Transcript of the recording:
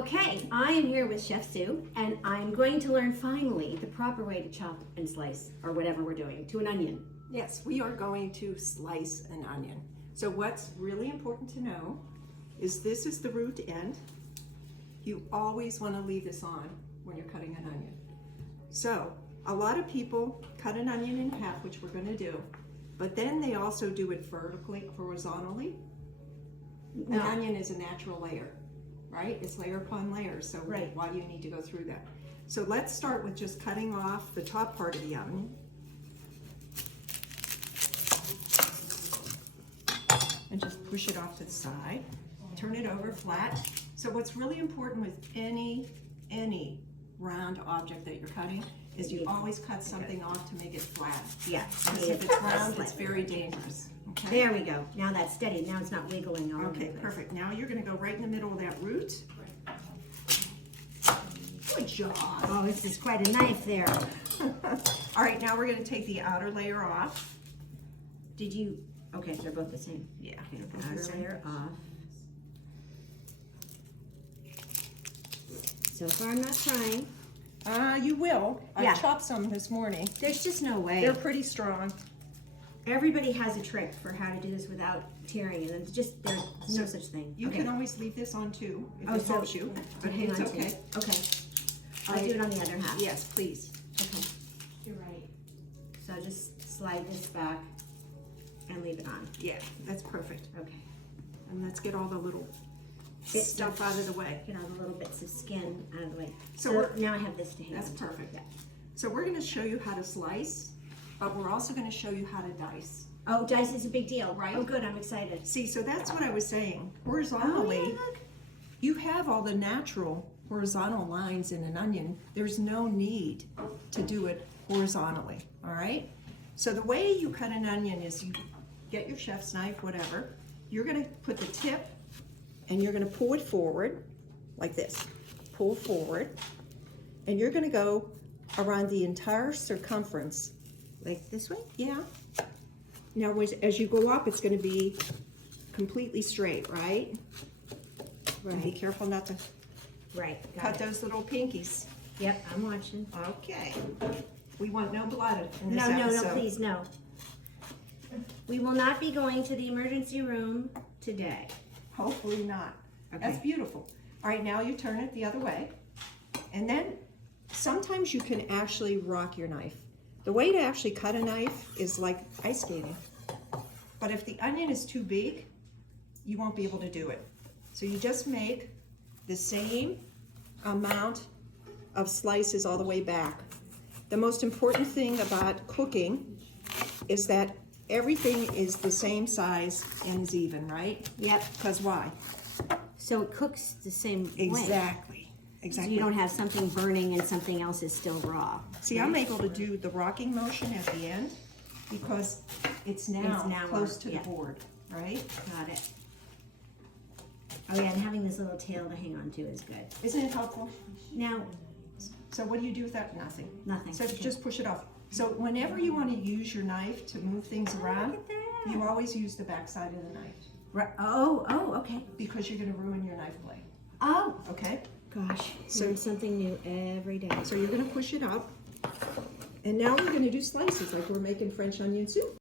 Okay, I am here with Chef Sue, and I'm going to learn finally the proper way to chop and slice, or whatever we're doing, to an onion. Yes, we are going to slice an onion. So what's really important to know is this is the root end. You always want to leave this on when you're cutting an onion. So a lot of people cut an onion in half, which we're going to do, but then they also do it vertically, horizontally. No. An onion is a natural layer, right? It's layer upon layer, so Right. why do you need to go through that? So let's start with just cutting off the top part of the onion. And just push it off to the side. Turn it over flat. So what's really important with any round object that you're cutting is you always cut something off to make it flat. Yeah. Because if it's round, it's very dangerous. Okay? There we go. Now that's steady. Now it's not wiggling all over the Okay, place. perfect. Now you're going to go right in the middle of that root. Good job. Oh, this is quite a knife there. All right, now we're going to take the outer layer off. Did you? Okay, so they're both the same. Yeah. Okay, both the outer same. layer off. So far, I'm not trying. You will. Yeah. I chopped some this morning. There's just no way. They're pretty strong. Everybody has a trick for how to do this without tearing, and it's just there's no such thing. You Okay. can always leave this on too if Oh, it so- helps you. But hang it's on okay. to. Okay. I'll do it on the other half. Yes, please. Okay. You're right. So I'll just slide this back and leave it on. Yeah, that's perfect. Okay. And let's get all the little Bits stuff out of the way. Get all the little bits of skin out of the way. So So we're- now I have this to hang That's on to. perfect. Yeah. So we're going to show you how to slice, but we're also going to show you how to dice. Oh, dice is a big deal. Right. Oh, good. I'm excited. See, so that's what I was saying. Oh, Horizontally, yeah, look. you have all the natural horizontal lines in an onion. There's no need to do it horizontally, all right? So the way you cut an onion is you get your chef's knife, whatever. You're going to put the tip and you're going to pull it forward like this. Pull forward. And you're going to go around the entire circumference. Like this way? Yeah. Now, as you go up, it's going to be completely straight, right? And be Right. careful not to Right. Got cut it. those little pinkies. Yep. I'm watching. Okay. We want no blood in this No, no, episode. no, please, no. We will not be going to the emergency room today. Hopefully not. That's Okay. beautiful. All right, now you turn it the other way. And then sometimes you can actually rock your knife. The way to actually cut a knife is like ice skating. But if the onion is too big, you won't be able to do it. So you just make the same amount of slices all the way back. The most important thing about cooking is that everything is the same size and is even, right? Yep. Because why? So it cooks the same way. Exactly. So Exactly. you don't have something burning and something else is still raw. See, I'm able to do the rocking motion at the end because it's now close to yeah. the board, right? Got it. Oh yeah, and having this little tail to hang on to is good. Isn't it helpful? Now, So what do you do with that? Nothing. nothing. So Okay. just push it off. So whenever you want to use your knife to move things around, Look at that. you always use the back side of the knife Right. Oh, okay. because you're going to ruin your knife blade. Oh, Okay? gosh. So- Learn something new every day. So you're going to push it up. And now we're going to do slices like we're making French onion soup.